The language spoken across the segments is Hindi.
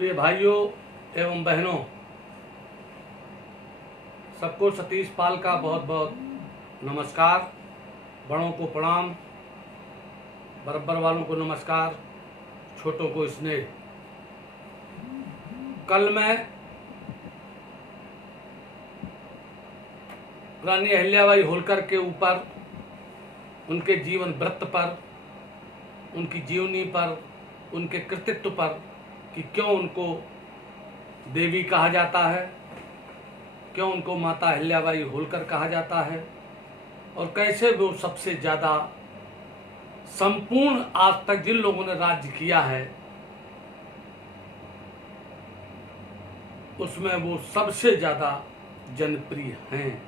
प्रिय भाइयों एवं बहनों, सबको सतीश पाल का बहुत बहुत नमस्कार। बड़ों को प्रणाम, बरब्बर वालों को नमस्कार, छोटों को स्नेह। कल मैं रानी अहिल्याबाई होलकर के ऊपर, उनके जीवन वृत्त पर, उनकी जीवनी पर, उनके कृतित्व पर कि क्यों उनको देवी कहा जाता है, क्यों उनको माता अहिल्याबाई होलकर कहा जाता है और कैसे वो सबसे ज़्यादा संपूर्ण आज तक जिन लोगों ने राज्य किया है उसमें वो सबसे ज़्यादा जनप्रिय हैं।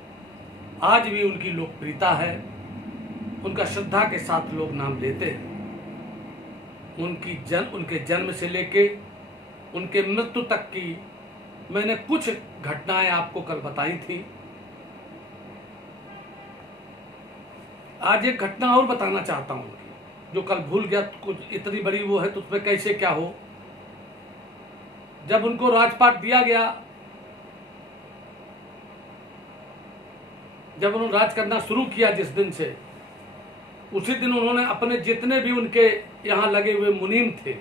आज भी उनकी लोकप्रियता है, उनका श्रद्धा के साथ लोग नाम लेते हैं। उनके जन्म से लेके उनके मृत्यु तक की मैंने कुछ घटनाएं आपको कल बताई थी। आज एक घटना और बताना चाहता हूं जो कल भूल गया। कुछ इतनी बड़ी वो है तो उसमें कैसे क्या हो। जब उनको राजपाट दिया गया, जब उन्होंने राज करना शुरू किया, जिस दिन से उसी दिन उन्होंने अपने जितने भी उनके यहां लगे हुए मुनीम थे,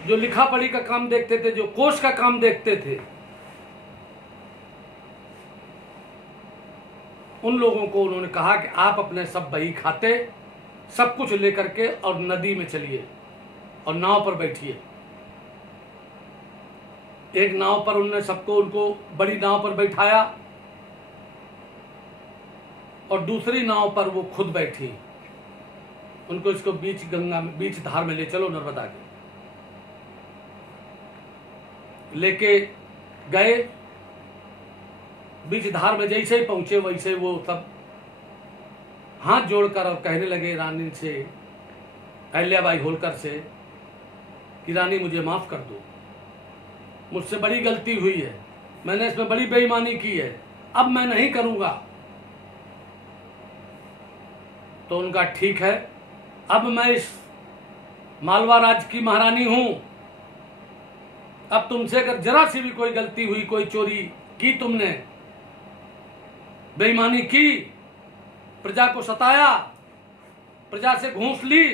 जो लिखा पढ़ी का काम देखते थे, जो कोष का काम देखते थे, उन लोगों को उन्होंने कहा कि आप अपने सब बही खाते सब कुछ लेकर के और नदी में चलिए और नाव पर बैठिए। एक नाव पर उन्होंने सबको, उनको बड़ी नाव पर बैठाया और दूसरी नाव पर वो खुद बैठी। उनको इसको बीच गंगा में, बीच धार में ले चलो, नर्मदा के लेके गए। बीच धार में जैसे ही पहुंचे वैसे वो सब हाथ जोड़कर और कहने लगे रानी से, अहिल्याबाई होलकर से, कि रानी मुझे माफ कर दो, मुझसे बड़ी गलती हुई है, मैंने इसमें बड़ी बेईमानी की है, अब मैं नहीं करूंगा। तो उनका ठीक है, अब मैं इस मालवा राज्य की महारानी हूं, अब तुमसे अगर जरा सी भी कोई गलती हुई, कोई चोरी की, तुमने बेईमानी की, प्रजा को सताया, प्रजा से घूस ली,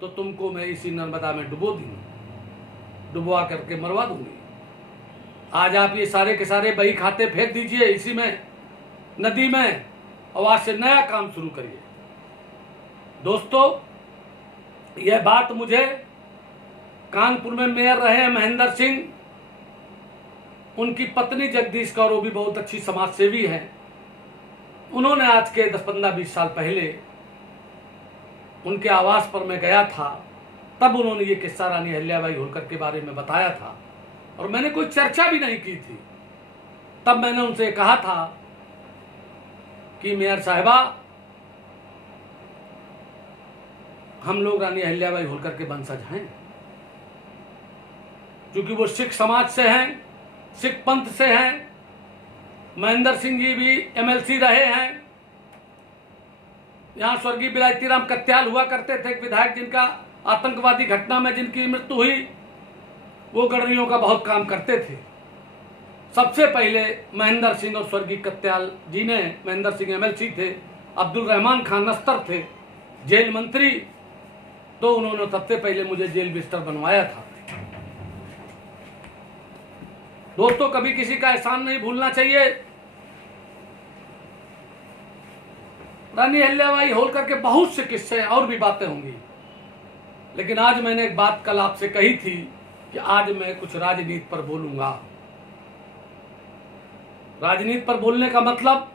तो तुमको मैं इसी नर्मदा में डुबवा करके मरवा दूंगी। आज आप ये सारे के सारे बही खाते फेंक दीजिए इसी में, नदी में, और आज से नया काम शुरू करिए। दोस्तों, यह बात मुझे कानपुर में मेयर रहे हैं महेंद्र सिंह, उनकी पत्नी जगदीश कौर, वो भी बहुत अच्छी समाज सेवी है, उन्होंने आज के 10-15-20 साल पहले उनके आवास पर मैं गया था, तब उन्होंने ये किस्सा रानी अहिल्याबाई होलकर के बारे में बताया था और मैंने कोई चर्चा भी नहीं की थी। तब मैंने उनसे कहा था कि मेयर साहिबा, हम लोग रानी अहिल्याबाई होलकर के वंशज हैं, क्योंकि वो सिख समाज से हैं, सिख पंथ से हैं। महेंद्र सिंह जी भी एमएलसी रहे हैं। यहां स्वर्गीय बिलायतीराम कत्याल हुआ करते थे, एक विधायक, जिनका आतंकवादी घटना में जिनकी मृत्यु हुई, वो गडरियों का बहुत काम करते थे। सबसे पहले महेंद्र सिंह और स्वर्गीय कत्याल जी ने, महेंद्र सिंह एमएलसी थे, अब्दुल रहमान खान नस्तर थे जेल मंत्री, तो उन्होंने सबसे पहले मुझे जेल बिस्तर बनवाया था। दोस्तों, कभी किसी का एहसान नहीं भूलना चाहिए। रानी अहिल्याबाई होलकर के बहुत से किस्से और भी बातें होंगी, लेकिन आज मैंने एक बात कल आपसे कही थी कि आज मैं कुछ राजनीति पर बोलूंगा। राजनीति पर बोलने का मतलब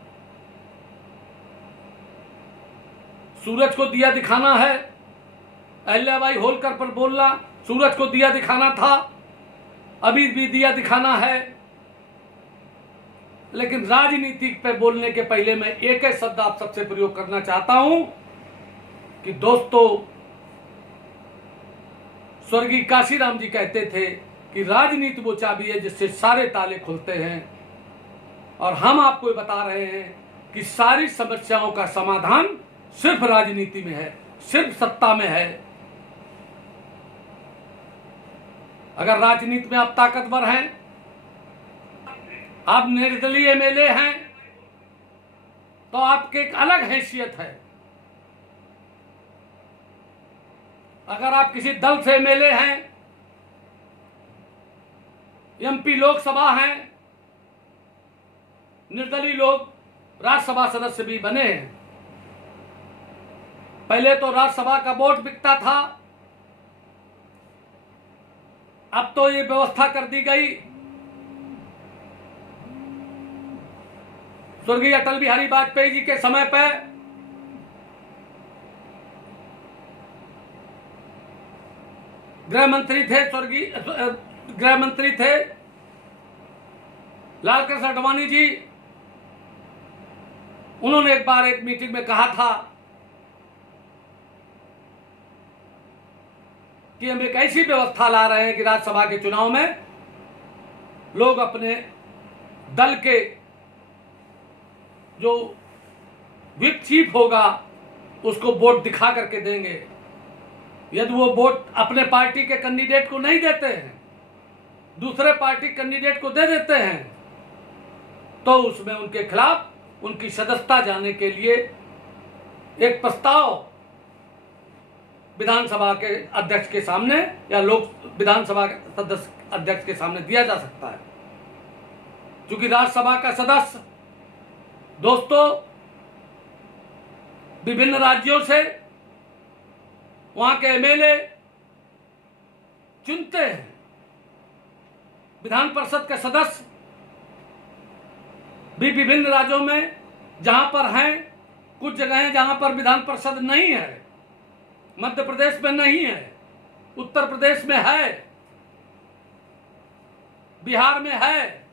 सूरज को दिया दिखाना है। अहिल्याबाई होलकर पर बोलना सूरज को दिया दिखाना था, अभी भी दिया दिखाना है। लेकिन राजनीति पे बोलने के पहले मैं एक ही शब्द आप सबसे प्रयोग करना चाहता हूं कि दोस्तों, स्वर्गीय काशीराम जी कहते थे कि राजनीति वो चाबी है जिससे सारे ताले खुलते हैं, और हम आपको बता रहे हैं कि सारी समस्याओं का समाधान सिर्फ राजनीति में है, सिर्फ सत्ता में है। अगर राजनीति में आप ताकतवर हैं, आप निर्दलीय एमएलए हैं, तो आपकी एक अलग हैसियत है। अगर आप किसी दल से एमएलए हैं, एमपी लोकसभा हैं, निर्दलीय लोग राज्यसभा सदस्य भी बने हैं। पहले तो राज्यसभा का वोट बिकता था, अब तो ये व्यवस्था कर दी गई। स्वर्गीय अटल बिहारी वाजपेयी जी के समय पर गृह मंत्री थे लालकृष्ण आडवाणी जी। उन्होंने एक बार एक मीटिंग में कहा था कि हम एक ऐसी व्यवस्था ला रहे हैं कि राज्यसभा के चुनाव में लोग अपने दल के जो व्हिप चीफ होगा उसको वोट दिखा करके देंगे। यदि वो वोट अपने पार्टी के कैंडिडेट को नहीं देते हैं, दूसरे पार्टी कैंडिडेट को दे देते हैं, तो उसमें उनके खिलाफ उनकी सदस्यता जाने के लिए एक प्रस्ताव विधानसभा के अध्यक्ष के सामने या विधानसभा सदस्य अध्यक्ष के सामने दिया जा सकता है। क्योंकि राज्यसभा का सदस्य दोस्तों विभिन्न राज्यों से वहां के एमएलए चुनते हैं। विधान परिषद के सदस्य भी विभिन्न राज्यों में जहां पर हैं, कुछ जगह हैं जहां पर विधान परिषद नहीं है। मध्य प्रदेश में नहीं है, उत्तर प्रदेश में है, बिहार में है,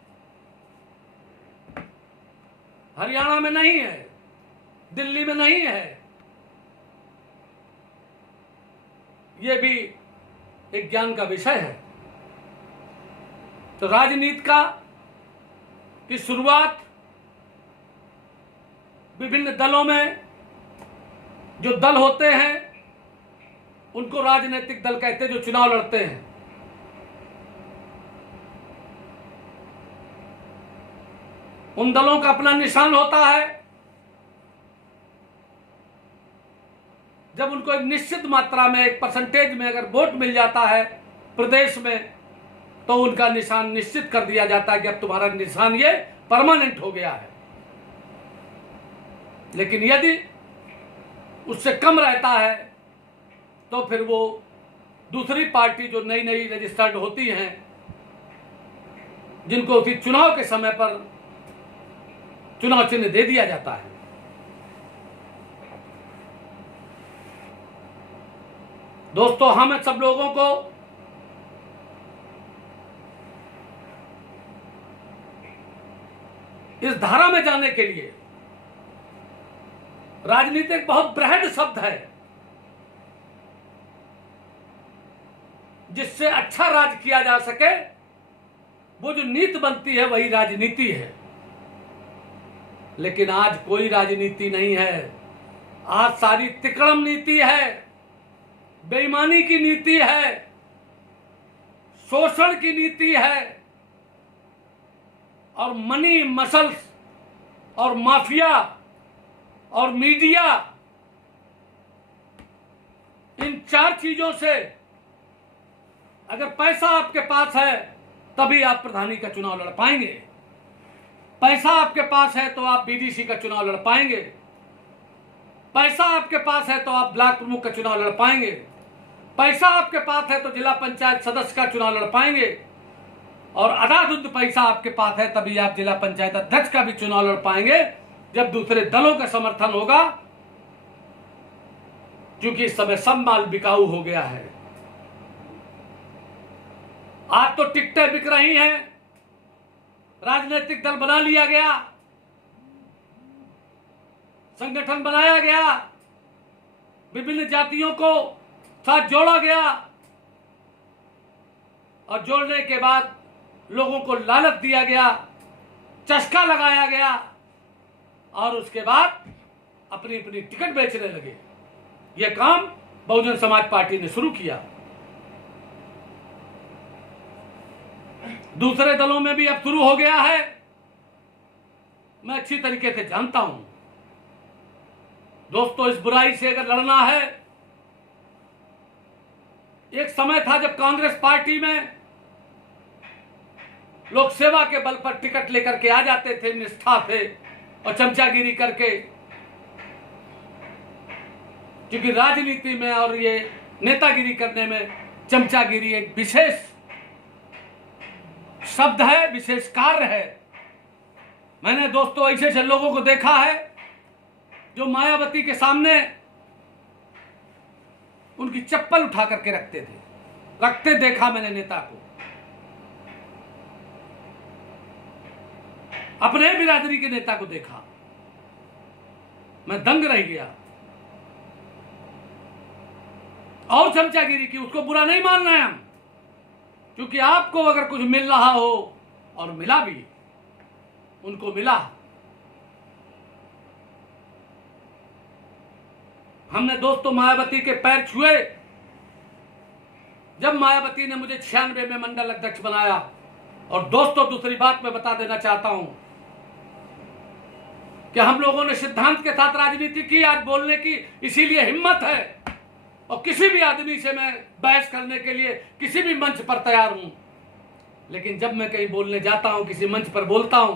हरियाणा में नहीं है, दिल्ली में नहीं है। यह भी एक ज्ञान का विषय है। तो राजनीति की शुरुआत विभिन्न दलों में, जो दल होते हैं उनको राजनीतिक दल कहते हैं, जो चुनाव लड़ते हैं। उन दलों का अपना निशान होता है। जब उनको एक निश्चित मात्रा में, एक परसेंटेज में अगर वोट मिल जाता है प्रदेश में, तो उनका निशान निश्चित कर दिया जाता है कि अब तुम्हारा निशान ये परमानेंट हो गया है। लेकिन यदि उससे कम रहता है तो फिर वो दूसरी पार्टी जो नई नई रजिस्टर्ड होती हैं, जिनको उसी चुनाव के समय पर चुनाव चिन्ह दे दिया जाता है। दोस्तों, हम सब लोगों को इस धारा में जाने के लिए, राजनीति एक बहुत बृहद शब्द है जिससे अच्छा राज किया जा सके। वो जो नीति बनती है वही राजनीति है। लेकिन आज कोई राजनीति नहीं है। आज सारी तिकड़म नीति है, बेईमानी की नीति है, शोषण की नीति है, और मनी मसल्स और माफिया और मीडिया, इन चार चीजों से, अगर पैसा आपके पास है तभी आप प्रधानी का चुनाव लड़ पाएंगे। पैसा आपके पास है तो आप बीडीसी का चुनाव लड़ पाएंगे। पैसा आपके पास है तो आप ब्लॉक प्रमुख का चुनाव लड़ पाएंगे। पैसा आपके पास है तो जिला पंचायत सदस्य का चुनाव लड़ पाएंगे। और आधारशुद्ध पैसा आपके पास है तभी आप जिला पंचायत अध्यक्ष का भी चुनाव लड़ पाएंगे, जब दूसरे दलों का समर्थन होगा। क्योंकि इस समय सब माल बिकाऊ हो गया है। आज तो टिकटें बिक रही हैं, राजनीतिक दल बना लिया गया, संगठन बनाया गया, विभिन्न जातियों को साथ जोड़ा गया, और जोड़ने के बाद लोगों को लालच दिया गया, चस्का लगाया गया, और उसके बाद अपनी अपनी टिकट बेचने लगे। यह काम बहुजन समाज पार्टी ने शुरू किया। दूसरे दलों में भी अब शुरू हो गया है, मैं अच्छी तरीके से जानता हूं। दोस्तों, इस बुराई से अगर लड़ना है, एक समय था जब कांग्रेस पार्टी में लोग सेवा के बल पर टिकट लेकर के आ जाते थे, निष्ठा से और चमचागिरी करके, क्योंकि राजनीति में और ये नेतागिरी करने में चमचागिरी एक विशेष शब्द है, विशेष कार्य है। मैंने दोस्तों ऐसे ऐसे लोगों को देखा है जो मायावती के सामने उनकी चप्पल उठा करके रखते देखा मैंने नेता को। अपने बिरादरी के नेता को देखा, मैं दंग रह गया। और चमचागिरी की, उसको बुरा नहीं मान रहे हम, क्योंकि आपको अगर कुछ मिल रहा हो, और मिला भी, उनको मिला। हमने दोस्तों मायावती के पैर छुए जब मायावती ने मुझे 96 में मंडल अध्यक्ष बनाया। और दोस्तों, दूसरी बात मैं बता देना चाहता हूं कि हम लोगों ने सिद्धांत के साथ राजनीति की, आज बोलने की इसीलिए हिम्मत है, और किसी भी आदमी से मैं बहस करने के लिए किसी भी मंच पर तैयार हूं। लेकिन जब मैं कहीं बोलने जाता हूं, किसी मंच पर बोलता हूं,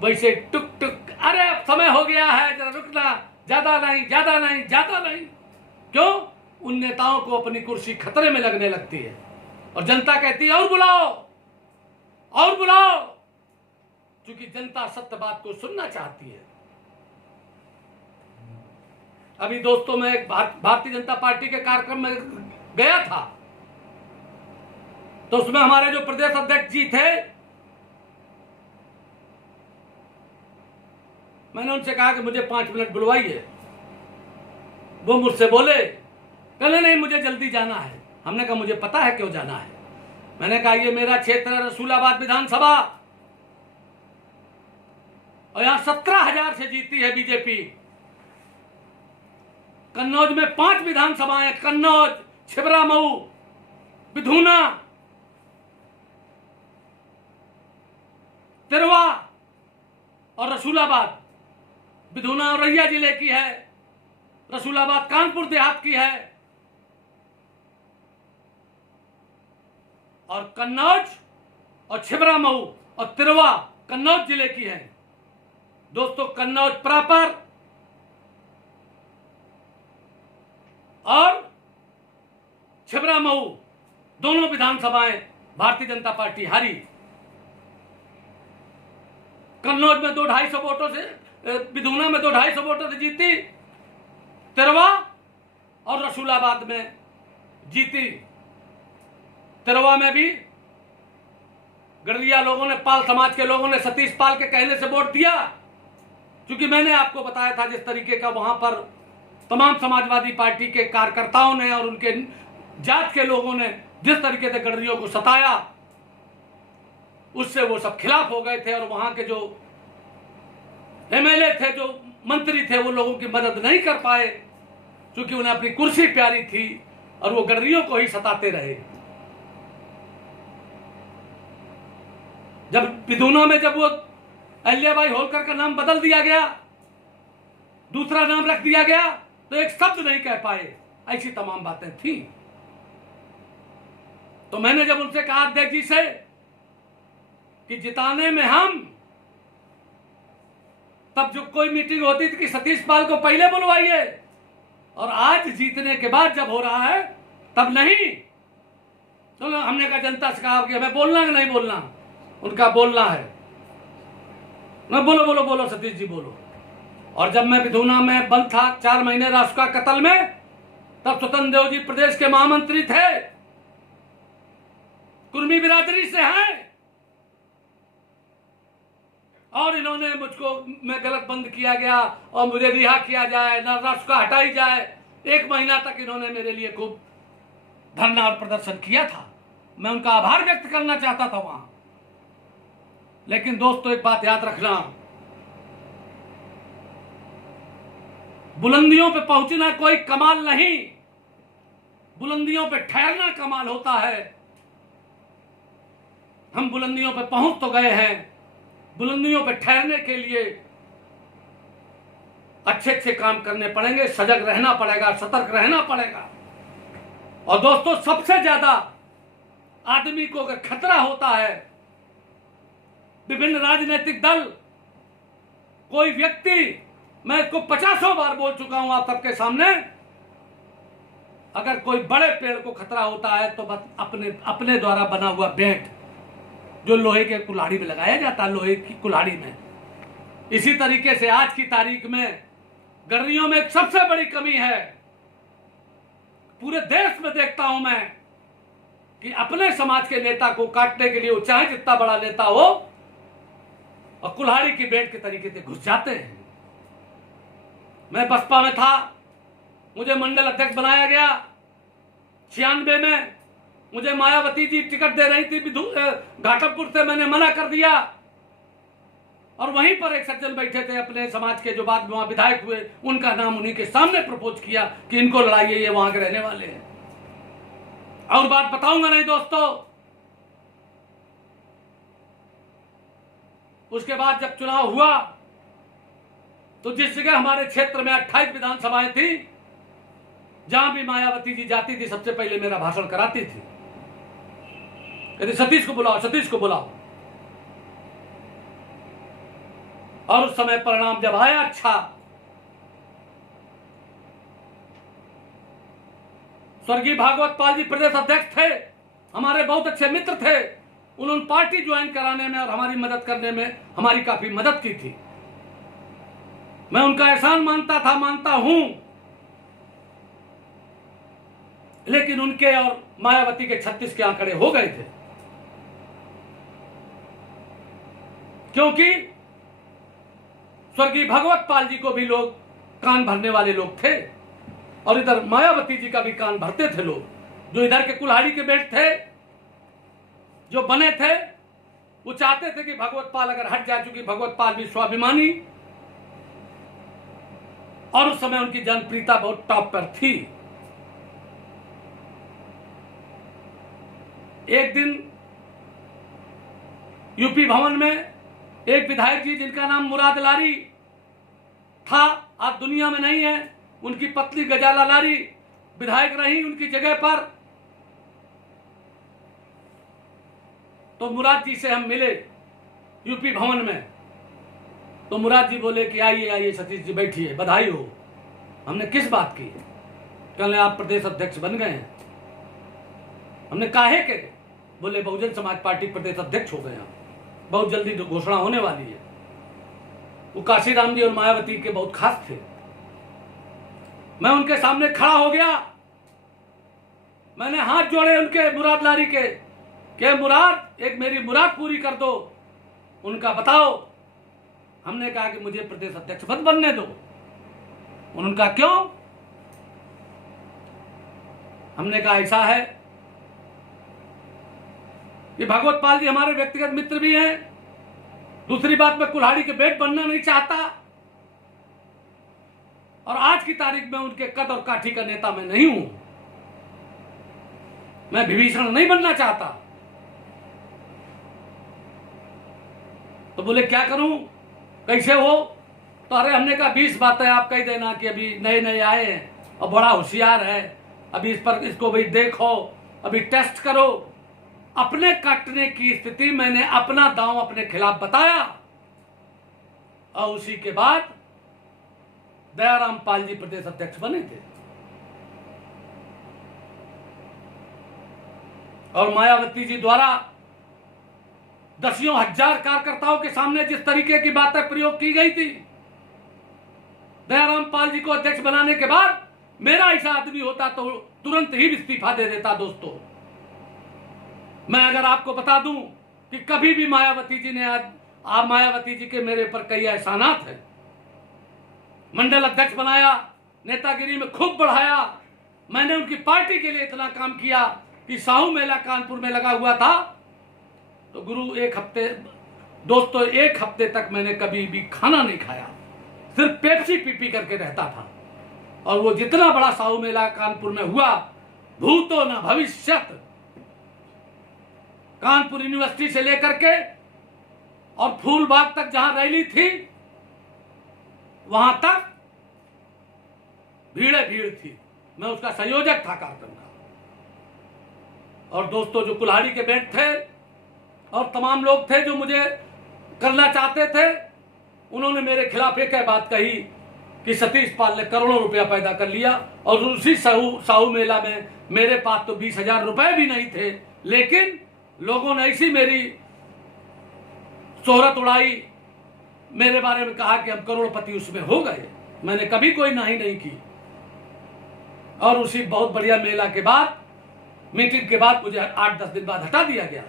वैसे टुक टुक, अरे अब समय हो गया है, जरा रुकना, ज्यादा नहीं, ज्यादा नहीं, ज्यादा नहीं। क्यों? उन नेताओं को अपनी कुर्सी खतरे में लगने लगती है, और जनता कहती है और बुलाओ, और बुलाओ, क्योंकि जनता सत्य बात को सुनना चाहती है। अभी दोस्तों, मैं एक भारतीय जनता पार्टी के कार्यक्रम में गया था, तो उसमें हमारे जो प्रदेश अध्यक्ष जी थे, मैंने उनसे कहा कि मुझे 5 मिनट बुलवाइए। वो मुझसे बोले, कहले नहीं, मुझे जल्दी जाना है। हमने कहा मुझे पता है क्यों जाना है। मैंने कहा ये मेरा क्षेत्र है रसूलाबाद विधानसभा, और यहां 17,000 से जीती है बीजेपी। कन्नौज में 5 विधानसभाएं, कन्नौज, छिबरामऊ, विधूना, तिरवा और रसूलाबाद। विधूना औरैया जिले की है, रसूलाबाद कानपुर देहात की है, और कन्नौज और छिबरामऊ और तिरवा कन्नौज जिले की है। दोस्तों, कन्नौज प्रॉपर और छिबरामऊ दोनों विधानसभाएं भारतीय जनता पार्टी हारी। कन्नौज में 200-250 वोटों से, विधूना में 200-250 वोटों से जीती, तिरवा और रसूलाबाद में जीती। तिरवा में भी गढ़िया लोगों ने, पाल समाज के लोगों ने सतीश पाल के कहने से वोट दिया, क्योंकि मैंने आपको बताया था जिस तरीके का वहां पर तमाम समाजवादी पार्टी के कार्यकर्ताओं ने और उनके जात के लोगों ने जिस तरीके से गढ़ियों को सताया, उससे वो सब खिलाफ हो गए थे। और वहां के जो एमएलए थे, जो मंत्री थे, वो लोगों की मदद नहीं कर पाए, क्योंकि उन्हें अपनी कुर्सी प्यारी थी, और वो गढ़ियों को ही सताते रहे। जब विधूना में जब वो अहिल्याबाई होलकर का नाम बदल दिया गया, दूसरा नाम रख दिया गया, तो एक शब्द नहीं कह पाए। ऐसी तमाम बातें थी। तो मैंने जब उनसे कहा अध्यक्ष जी से कि जिताने में हम, तब जो कोई मीटिंग होती थी कि सतीश पाल को पहले बुलवाइए, और आज जीतने के बाद जब हो रहा है तब नहीं। तो हमने कहा, जनता से कहा कि हमें बोलना कि नहीं बोलना। उनका बोलना है। मैं बोलो बोलो बोलो सतीश जी बोलो। और जब मैं विधूना में बंद था 4 महीने राष्ट्र का कत्ल में, तब स्वतंत्र देव जी प्रदेश के महामंत्री थे, कुर्मी बिरादरी से हैं, और इन्होंने मुझको में गलत बंद किया गया और मुझे रिहा किया जाए, न राष्ट्र का हटाई जाए। 1 महीना तक इन्होंने मेरे लिए खूब धरना और प्रदर्शन किया था। मैं उनका आभार व्यक्त करना चाहता था वहां। लेकिन दोस्तों, एक बात याद रखना, बुलंदियों पे पहुंचना कोई कमाल नहीं, बुलंदियों पे ठहरना कमाल होता है। हम बुलंदियों पे पहुंच तो गए हैं, बुलंदियों पे ठहरने के लिए अच्छे अच्छे काम करने पड़ेंगे, सजग रहना पड़ेगा, सतर्क रहना पड़ेगा। और दोस्तों, सबसे ज्यादा आदमी को अगर खतरा होता है, विभिन्न राजनीतिक दल, कोई व्यक्ति, मैं इसको 50 बार बोल चुका हूं आप सबके सामने, अगर कोई बड़े पेड़ को खतरा होता है तो बस अपने द्वारा बना हुआ बेंट, जो लोहे के कुल्हाड़ी में लगाया जाता है, लोहे की कुल्हाड़ी में। इसी तरीके से आज की तारीख में गर्मियों में एक सबसे बड़ी कमी है, पूरे देश में देखता हूं मैं, कि अपने समाज के नेता को काटने के लिए वो चाहे जितना बड़ा नेता हो, और कुल्हाड़ी की बेंट के तरीके से घुस जाते हैं। मैं बसपा में था, मुझे मंडल अध्यक्ष बनाया गया 96 में। मुझे मायावती जी टिकट दे रही थी, घाटमपुर से मैंने मना कर दिया, और वहीं पर एक सज्जन बैठे थे अपने समाज के, जो बाद में वहां विधायक हुए, उनका नाम उन्हीं के सामने प्रपोज किया कि इनको लड़ाइए, ये वहां के रहने वाले हैं। और बात बताऊंगा नहीं दोस्तों। उसके बाद जब चुनाव हुआ तो जिस जगह हमारे क्षेत्र में 28 विधानसभाएं थी, जहां भी मायावती जी जाती थी, सबसे पहले मेरा भाषण कराती थी, कहती सतीश को बुलाओ, सतीश को बुलाओ। और उस समय परिणाम जब आया अच्छा, स्वर्गीय भागवत पाल जी प्रदेश अध्यक्ष थे, हमारे बहुत अच्छे मित्र थे, उन्होंने पार्टी ज्वाइन कराने में और हमारी मदद करने में हमारी काफी मदद की थी। मैं उनका एहसान मानता था, मानता हूं, लेकिन उनके और मायावती के 36 के आंकड़े हो गए थे, क्योंकि स्वर्गीय भगवत पाल जी को भी लोग कान भरने वाले लोग थे, और इधर मायावती जी का भी कान भरते थे लोग। जो इधर के कुल्हाड़ी के बेट थे, जो बने थे, वो चाहते थे कि भगवत पाल अगर हट जाए, चूंकि भगवत पाल भी स्वाभिमानी, और उस समय उनकी जनप्रियता बहुत टॉप पर थी। एक दिन यूपी भवन में एक विधायक जी, जिनका नाम मुराद लारी था, आज दुनिया में नहीं है, उनकी पत्नी गजाला लारी विधायक रही उनकी जगह पर, तो मुराद जी से हम मिले यूपी भवन में। तो मुराद जी बोले कि आइए आइए सतीश जी, बैठिए, बधाई हो। हमने किस बात की? कल आप प्रदेश अध्यक्ष बन गए हैं। हमने काहे के? बोले बहुजन समाज पार्टी प्रदेश अध्यक्ष हो गए हैं, बहुत जल्दी घोषणा होने वाली है। वो काशीराम जी और मायावती के बहुत खास थे। मैं उनके सामने खड़ा हो गया, मैंने हाथ जोड़े उनके, मुराद लारी के मुराद, एक मेरी मुराद पूरी कर दो। उनका बताओ। हमने कहा कि मुझे प्रदेश अध्यक्ष पद बनने दो। उनका क्यों? हमने कहा ऐसा है कि भगवत पाल जी हमारे व्यक्तिगत मित्र भी हैं, दूसरी बात, मैं कुल्हाड़ी के बेट बनना नहीं चाहता, और आज की तारीख में उनके कद और काठी का नेता मैं नहीं हूं। मैं विभीषण नहीं बनना चाहता। तो बोले क्या करूं, कैसे हो? तो अरे हमने कहा 20 बातें आप कह देना कि अभी नए नए आए हैं और बड़ा होशियार है, अभी इस पर इसको भाई देखो, अभी टेस्ट करो। अपने काटने की स्थिति मैंने अपना दांव अपने खिलाफ बताया, और उसी के बाद दयाराम पाल जी प्रदेश अध्यक्ष बने थे। और मायावती जी द्वारा दसियों हजार कार्यकर्ताओं के सामने जिस तरीके की बातें प्रयोग की गई थी, दयाराम पाल जी को अध्यक्ष बनाने के बाद मेरा ऐसा आदमी होता तो तुरंत ही इस्तीफा दे देता। दोस्तों, मैं अगर आपको बता दूं कि कभी भी मायावती जी ने, आज मायावती जी के मेरे पर कई एहसानात हैं। मंडल अध्यक्ष बनाया, नेतागिरी में खूब बढ़ाया, मैंने उनकी पार्टी के लिए इतना काम किया कि साहू मेला कानपुर में लगा हुआ था, तो गुरु एक हफ्ते तक मैंने कभी भी खाना नहीं खाया, सिर्फ पेप्सी पी करके रहता था। और वो जितना बड़ा साहू मेला कानपुर में हुआ, भूतो न भविष्यत, कानपुर यूनिवर्सिटी से लेकर के और फूलबाग तक जहां रैली थी वहां तक भीड़ थी। मैं उसका संयोजक था कार्यक्रम का। और दोस्तों, जो कुल्हाड़ी के बेंट थे और तमाम लोग थे जो मुझे करना चाहते थे, उन्होंने मेरे खिलाफ एक बात कही कि सतीश पाल ने करोड़ों रुपया पैदा कर लिया और उसी साहू मेला में मेरे पास तो 20,000 रुपए भी नहीं थे, लेकिन लोगों ने ऐसी मेरी शोहरत उड़ाई, मेरे बारे में कहा कि हम करोड़पति उसमें हो गए। मैंने कभी कोई नहीं की। और उसी बहुत बढ़िया मेला के बाद, मीटिंग के बाद मुझे 8-10 दिन बाद हटा दिया गया।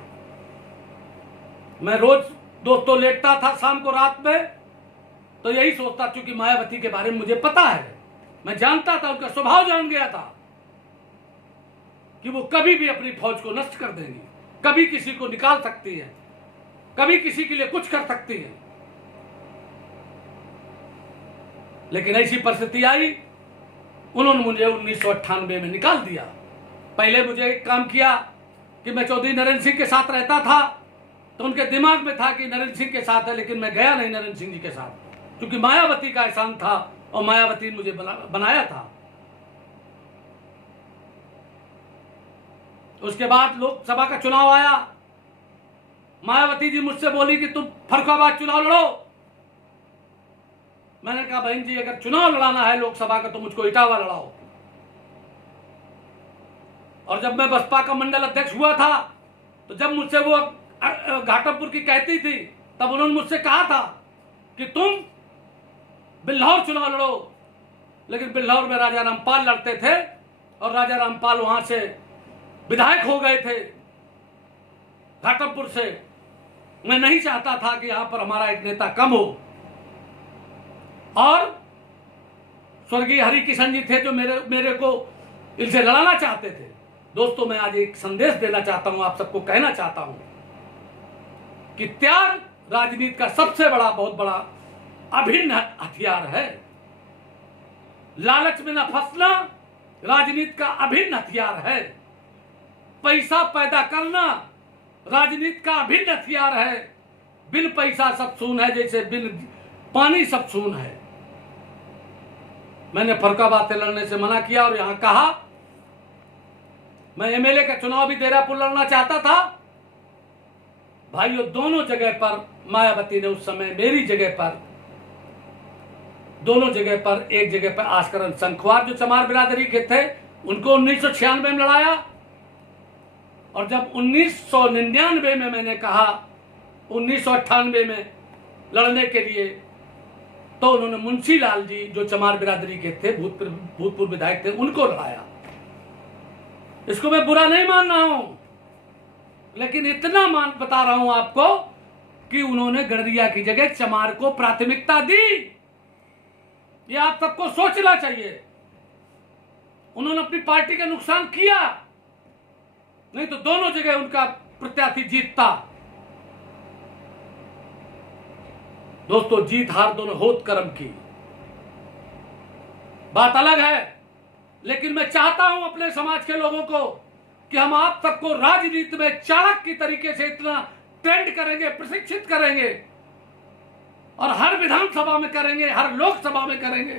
मैं रोज दोस्तों लेटता था शाम को रात में, तो यही सोचता, क्योंकि मायावती के बारे में मुझे पता है, मैं जानता था, उनका स्वभाव जान गया था कि वो कभी भी अपनी फौज को नष्ट कर देंगी, कभी किसी को निकाल सकती है, कभी किसी के लिए कुछ कर सकती है। लेकिन ऐसी परिस्थिति आई, उन्होंने मुझे 1998 में निकाल दिया। पहले मुझे एक काम किया कि मैं चौधरी नरेंद्र सिंह के साथ रहता था, तो उनके दिमाग में था कि नरेंद्र सिंह के साथ है, लेकिन मैं गया नहीं नरेंद्र सिंह जी के साथ, क्योंकि मायावती का एहसान था और मायावती ने मुझे बनाया था। उसके बाद लोकसभा का चुनाव आया, मायावती जी मुझसे बोली कि तुम फर्रुखाबाद चुनाव लड़ो। मैंने कहा बहन जी, अगर चुनाव लड़ाना है लोकसभा का तो मुझको इटावा लड़ाओ। और जब मैं बसपा का मंडल अध्यक्ष हुआ था, तो जब मुझसे वो घाटमपुर की कहती थी, तब उन्होंने मुझसे कहा था कि तुम बिल्हौर चुनाव लड़ो। लेकिन बिल्हौर में राजा रामपाल लड़ते थे और राजा रामपाल वहां से विधायक हो गए थे घाटमपुर से। मैं नहीं चाहता था कि यहां पर हमारा एक नेता कम हो। और स्वर्गीय हरि किशन जी थे जो मेरे को इनसे लड़ाना चाहते थे। दोस्तों, मैं आज एक संदेश देना चाहता हूं, आप सबको कहना चाहता हूं कि त्याग राजनीति का सबसे बड़ा, बहुत बड़ा अभिन्न हथियार है। लालच में न फंसना राजनीति का अभिन्न हथियार है। पैसा पैदा करना राजनीति का अभिन्न हथियार है। बिन पैसा सब सून है, जैसे बिन पानी सब सून है। मैंने फर्रुखाबाद से लड़ने से मना किया और यहां कहा, मैं एमएलए का चुनाव भी देहरापुर लड़ना चाहता था। भाइयों, दोनों जगह पर मायावती ने उस समय मेरी जगह पर, दोनों जगह पर, एक जगह पर आस्करन संखवार जो चमार बिरादरी के थे, उनको 1996 में लड़ाया। और जब 1999 में मैंने कहा 1998 में लड़ने के लिए, तो उन्होंने मुंशी लाल जी जो चमार बिरादरी के थे, भूतपूर्व विधायक थे, उनको लड़ाया। इसको मैं बुरा नहीं मान रहा हूं, लेकिन इतना बता रहा हूं आपको कि उन्होंने गडरिया की जगह चमार को प्राथमिकता दी। ये आप सबको सोचना चाहिए। उन्होंने अपनी पार्टी का नुकसान किया, नहीं तो दोनों जगह उनका प्रत्याशी जीतता। दोस्तों, जीत हार दोनों होत कर्म की बात अलग है। लेकिन मैं चाहता हूं अपने समाज के लोगों को कि हम आप सबको राजनीति में चाणक्य की तरीके से इतना ट्रेंड करेंगे, प्रशिक्षित करेंगे, और हर विधानसभा में करेंगे, हर लोकसभा में करेंगे,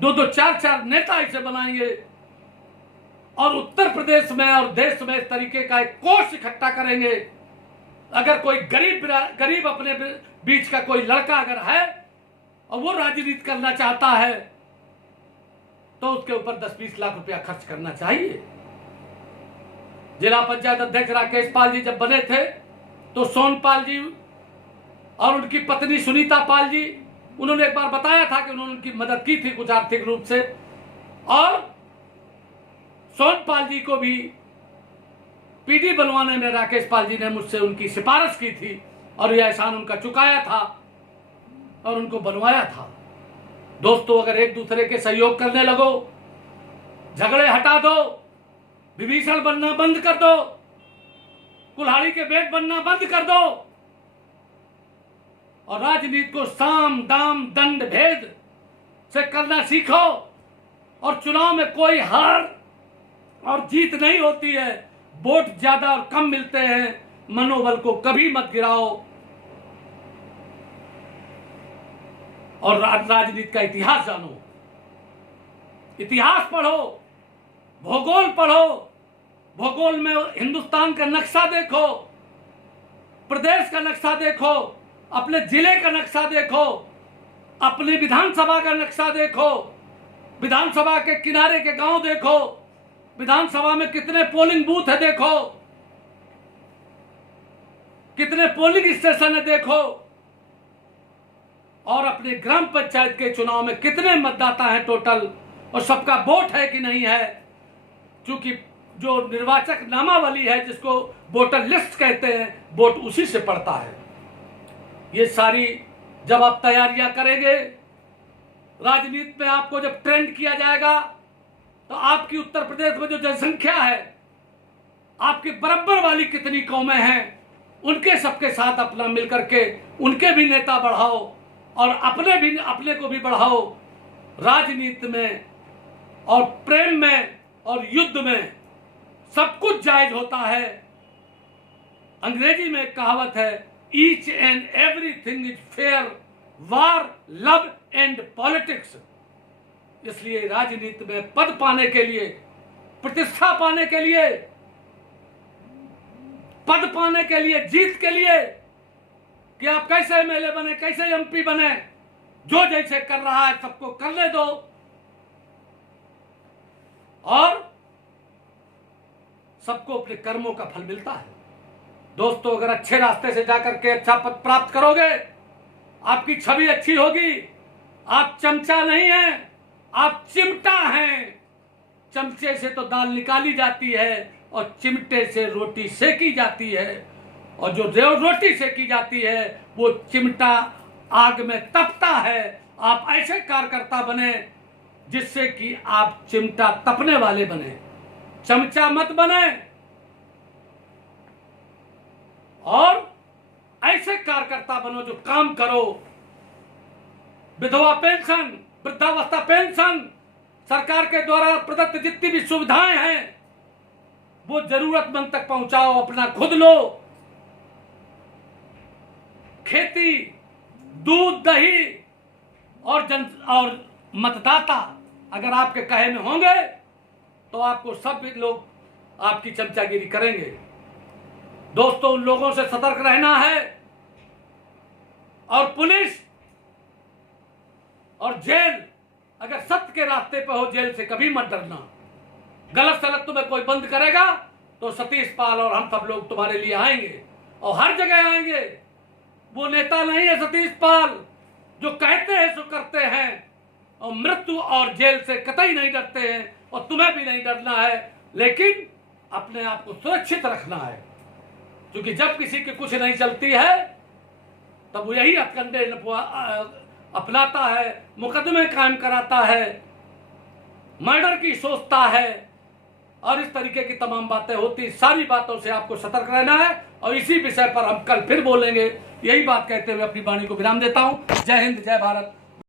2-2, 4-4 नेता ऐसे बनाएंगे, और उत्तर प्रदेश में और देश में इस तरीके का एक कोष इकट्ठा करेंगे। अगर कोई गरीब अपने बीच का कोई लड़का अगर है और वो राजनीति करना चाहता है, तो उसके ऊपर 10-20 लाख रुपया खर्च करना चाहिए। जिला पंचायत अध्यक्ष राकेश पाल जी जब बने थे, तो सोनपाल जी और उनकी पत्नी सुनीता पाल जी, उन्होंने एक बार बताया था कि उन्होंने उनकी मदद की थी कुछ आर्थिक रूप से, और सोनपाल जी को भी पीडी बनवाने में राकेश पाल जी ने मुझसे उनकी सिफारिश की थी, और यह एहसान उनका चुकाया था और उनको बनवाया था। दोस्तों, अगर एक दूसरे के सहयोग करने लगो, झगड़े हटा दो, विभीषण बनना बंद कर दो, कुल्हाड़ी के बेट बनना बंद कर दो, और राजनीति को साम दाम दंड भेद से करना सीखो। और चुनाव में कोई हार और जीत नहीं होती है, वोट ज्यादा और कम मिलते हैं, मनोबल को कभी मत गिराओ और राजनीति का इतिहास जानो, इतिहास पढ़ो, भूगोल पढ़ो, भूगोल में हिंदुस्तान का नक्शा देखो, प्रदेश का नक्शा देखो, अपने जिले का नक्शा देखो, अपनी विधानसभा का नक्शा देखो, विधानसभा के किनारे के गांव देखो, विधानसभा में कितने पोलिंग बूथ है देखो, कितने पोलिंग स्टेशन है देखो, और अपने ग्राम पंचायत के चुनाव में कितने मतदाता हैं टोटल, और सबका वोट है कि नहीं है। क्योंकि जो निर्वाचक नामावली है, जिसको वोटर लिस्ट कहते हैं, वोट उसी से पड़ता है। ये सारी जब आप तैयारियां करेंगे, राजनीति में आपको जब ट्रेंड किया जाएगा, तो आपकी उत्तर प्रदेश में जो जनसंख्या है, आपकी बराबर वाली कितनी कौमें हैं, उनके सबके साथ अपना मिलकर के उनके भी नेता बढ़ाओ और अपने को भी बढ़ाओ। राजनीति में और प्रेम में और युद्ध में सब कुछ जायज होता है। अंग्रेजी में एक कहावत है, each and everything is fair, war, love and politics. इसलिए राजनीति में पद पाने के लिए, प्रतिष्ठा पाने के लिए, पद पाने के लिए, जीत के लिए, कि आप कैसे एमएलए बने, कैसे एमपी बने, जो जैसे कर रहा है सबको करने दो, और सबको अपने कर्मों का फल मिलता है। दोस्तों, अगर अच्छे रास्ते से जाकर के अच्छा पद प्राप्त करोगे, आपकी छवि अच्छी होगी। आप चमचा नहीं हैं, आप चिमटा हैं। चमचे से तो दाल निकाली जाती है और चिमटे से रोटी सेकी जाती है, और जो रोटी सेकी जाती है वो चिमटा आग में तपता है। आप ऐसे कार्यकर्ता बने जिससे कि आप चिमटा तपने वाले बने, चमचा मत बने। और ऐसे कार्यकर्ता बनो जो काम करो। विधवा पेंशन, वृद्धावस्था पेंशन, सरकार के द्वारा प्रदत्त जितनी भी सुविधाएं हैं वो जरूरतमंद तक पहुंचाओ, अपना खुद लो। खेती, दूध, दही और मतदाता अगर आपके कहे में होंगे तो आपको सब लोग आपकी चमचागिरी करेंगे। दोस्तों, उन लोगों से सतर्क रहना है। और पुलिस और जेल, अगर सत्य के रास्ते पर हो, जेल से कभी मत डरना। गलत सलत तुम्हें कोई बंद करेगा तो सतीश पाल और हम सब लोग तुम्हारे लिए आएंगे, और हर जगह आएंगे। वो नेता नहीं है सतीश पाल जो कहते हैं सो करते हैं, और मृत्यु और जेल से कतई नहीं डरते हैं, और तुम्हें भी नहीं डरना है। लेकिन अपने आप को सुरक्षित रखना है, क्योंकि जब किसी की कुछ नहीं चलती है तब वो यही हथकंडे अपनाता है, मुकदमे कायम कराता है, मर्डर की सोचता है, और इस तरीके की तमाम बातें होती। सारी बातों से आपको सतर्क रहना है, और इसी विषय पर हम कल फिर बोलेंगे। यही बात कहते हुए अपनी वाणी को विराम देता हूं। जय हिंद, जय भारत।